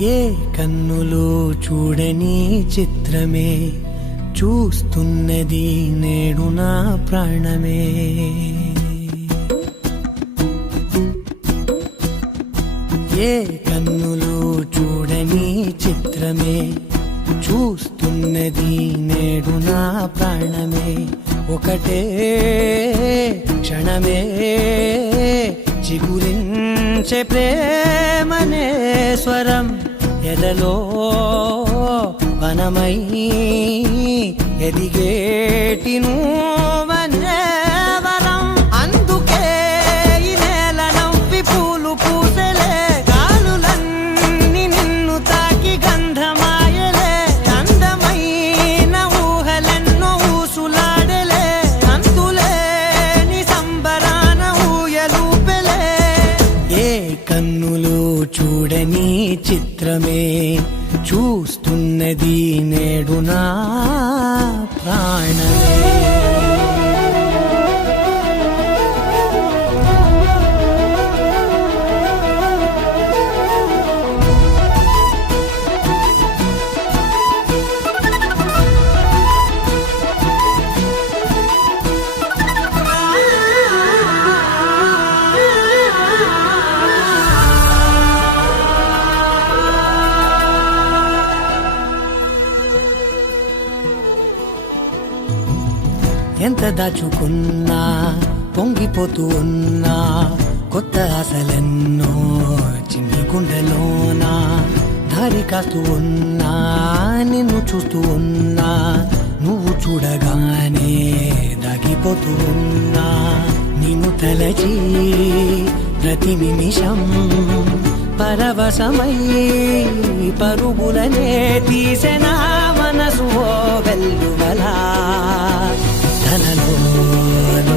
ఏ కన్నులు చూడని చిత్రమే చూస్తున్నది నేడు నా ప్రాణమే. ఏ కన్నులు చూడని చిత్రమే చూస్తున్నది నేడు నా ప్రాణమే. ఒకటే క్షణమే చిగురించే ప్రేమనే స్వరం ఎదలో వనమై ఎదిగేటి నువ్వనే వరం. అందుకే ఈ నేల నవ్వి పూలు పూసెలే, గాలులన్నీ నిన్ను తాకి గంధమాయలే. అందమైన ఊహలెన్నో ఊసులాడలే, అంతులేని సంబరాన ఊయలూపెలే. ఏ కన్నులు చూడని చిత్రమే చూస్తున్నది నేడు నా ప్రాణమే. ఎంత దాచుకున్నా పొంగిపోతూ ఉన్నా, కొత్త ఆశలెన్నో చిన్ని గుండెలోనా దారి కాస్తూ ఉన్నా. నిన్ను చూస్తూ ఉన్నా, నువ్వు చూడగానే దాగిపోతూ ఉన్నా. నిన్ను తలచి ప్రతి నిమిషం పరవశమై పరుగులనే తీసెనా మనసు ఓ వెల్లువలా. తనలోన